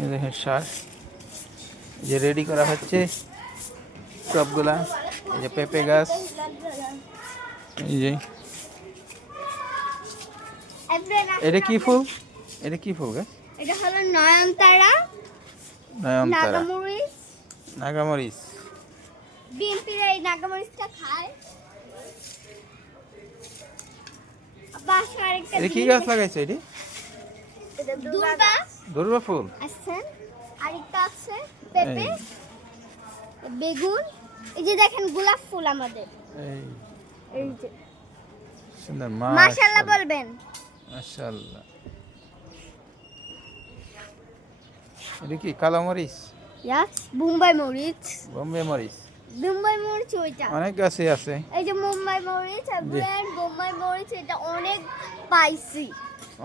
এই দেখেন সার যে রেডি করা হচ্ছে সবগুলা। এই যে পেঁপে গাছ, এই যে এটা কি ফুল? এটা কি ফুল গাছ? এটা হলো নয়নতারা, নয়নতারা, নাগামরিচ। নাগামরিচ। বিএমপিরা এই নাগামরিচটা খায়। পাশে আরেকটা এটা কি গাছ লাগাইছে? এটি দুর্বা দুর্বা ফুল। আছে, আরেকটা আছে পেঁপে, বেগুন। এই যে দেখেন গোলাপ ফুল আমাদের। এই যে সুন্দর, মাশাআল্লাহ বলবেন। মাশাআল্লাহ। এটা কি কালো মরিচ? ইয়াস, বোম্বাই মরিচ। বোম্বে মরিচ। বোম্বাই মরিচ ওইটা অনেক গাছই আছে। এই যে মুম্বাই মরিচ আর বোম্বাই মরিচ, এটা অনেক স্পাইসি।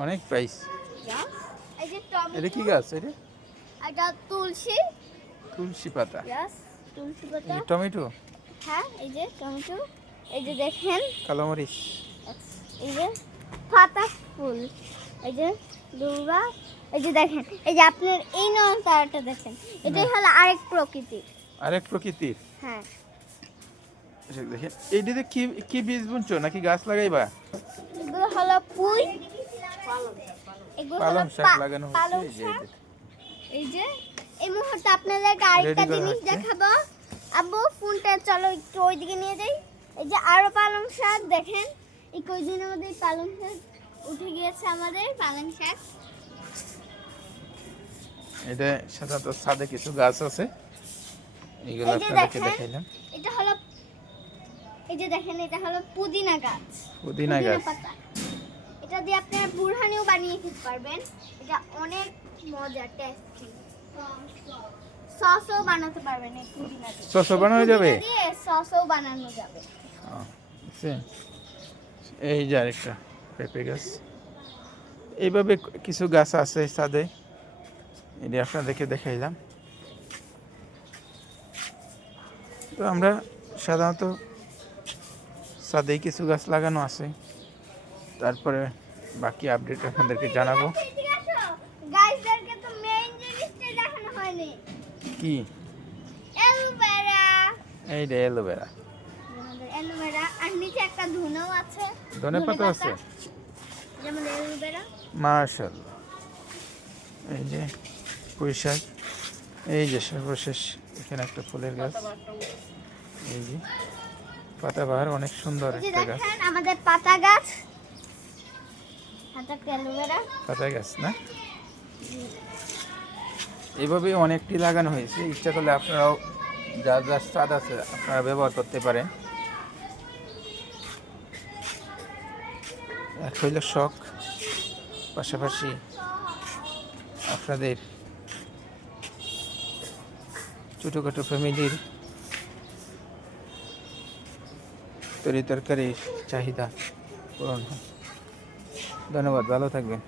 অনেক প্রাইস। ইয়াস, এই যে টমেটো। এটা কি গাছ? এটা তুলসী। তুলসী পাতা। ইয়াস, তুলসী পাতা। এই টমেটো। হ্যাঁ, এই যে টমেটো। এই যে দেখেন কালো মরিচ। এই যে পাতা ফুল, এই যে দুর্বা। এই যে দেখেন, এই যে আপনার এই নয়নতারাটা দেখেন, এটাই হলো আরেক প্রকৃতির। আরেক প্রকৃতির। হ্যাঁ, দেখেন এইটাতে কি কি বীজ বুনছো নাকি গাছ লাগাইবা? এগুলো হলো পুঁই, এগুলো হলো পালং শাক লাগানো পালং হচ্ছে। শাক। এই যে এই মুহূর্তে আপনাদেরকে আরেকটা Ready করা জিনিস হচ্ছে। দেখাবো। আব্বু ফোনটা চলো একটু ওইদিকে নিয়ে যাই। এই যে আরো পালং শাক দেখেন, এই কয়দিনের মধ্যে পালং শাক উঠে গিয়েছে আমাদের পালং শাক। এটা সাধারণত ছাদে কিছু গাছ আছে, এগুলো এই যে আপনাদেরকে দেখেন, দেখাইলাম। এটা হলো, এই যে দেখেন, এটা হলো পুদিনা গাছ, পুদিনা গাছ। পাতা। এটা দিয়ে আপনারা বুরহানিও বানিয়ে খেতে পারবেন। এটা অনেক মজা, টেস্টি। সসও বানাতে পারবেন এই পুদিনা দিয়ে। সসও বানানো যাবে? পুদিনা দিয়ে সসও বানানো যাবে। এই যে আরেকটা পেঁপে গাছ। এইভাবে কিছু গাছ আছে ছাদে, এটা আপনাদেরকে দেখাইলাম। তো আমরা সাধারণত ছাদেই কিছু গাছ লাগানো আছে, তারপরে বাকি আপডেট আপনাদেরকে জানাবো। গাইসদেরকে তো মেইন জিনিসটা দেখানো হয়নি। কি? অ্যালোভেরা। এই যে অ্যালোভেরা। আমাদের অ্যালোভেরা, আর নিচে একটা ধনেও আছে। ধনেপাতা আছে। যেমন অ্যালোভেরা। মাশাআল্লাহ। এই যে পুঁই শাক। এই যে সর্বশেষ এখানে একটা ফুলের গাছ। এই যে পাতাবাহার, অনেক সুন্দর এই যে একটা গাছ। দেখেন আমাদের পাতা গাছ, হাতে অ্যালোভেরা। পাতা গাছ না? এইভাবে অনেকটি লাগানো হয়েছে। ইচ্ছা করলে আপনারাও যার যার ছাদ আছে আপনারা ব্যবহার করতে পারেন। এক হইল শখ, পাশাপাশি আপনাদের ছোটোখাটো ফ্যামিলির তরি তরকারির চাহিদা পূরণ হয়। ধন্যবাদ, ভালো থাকবেন।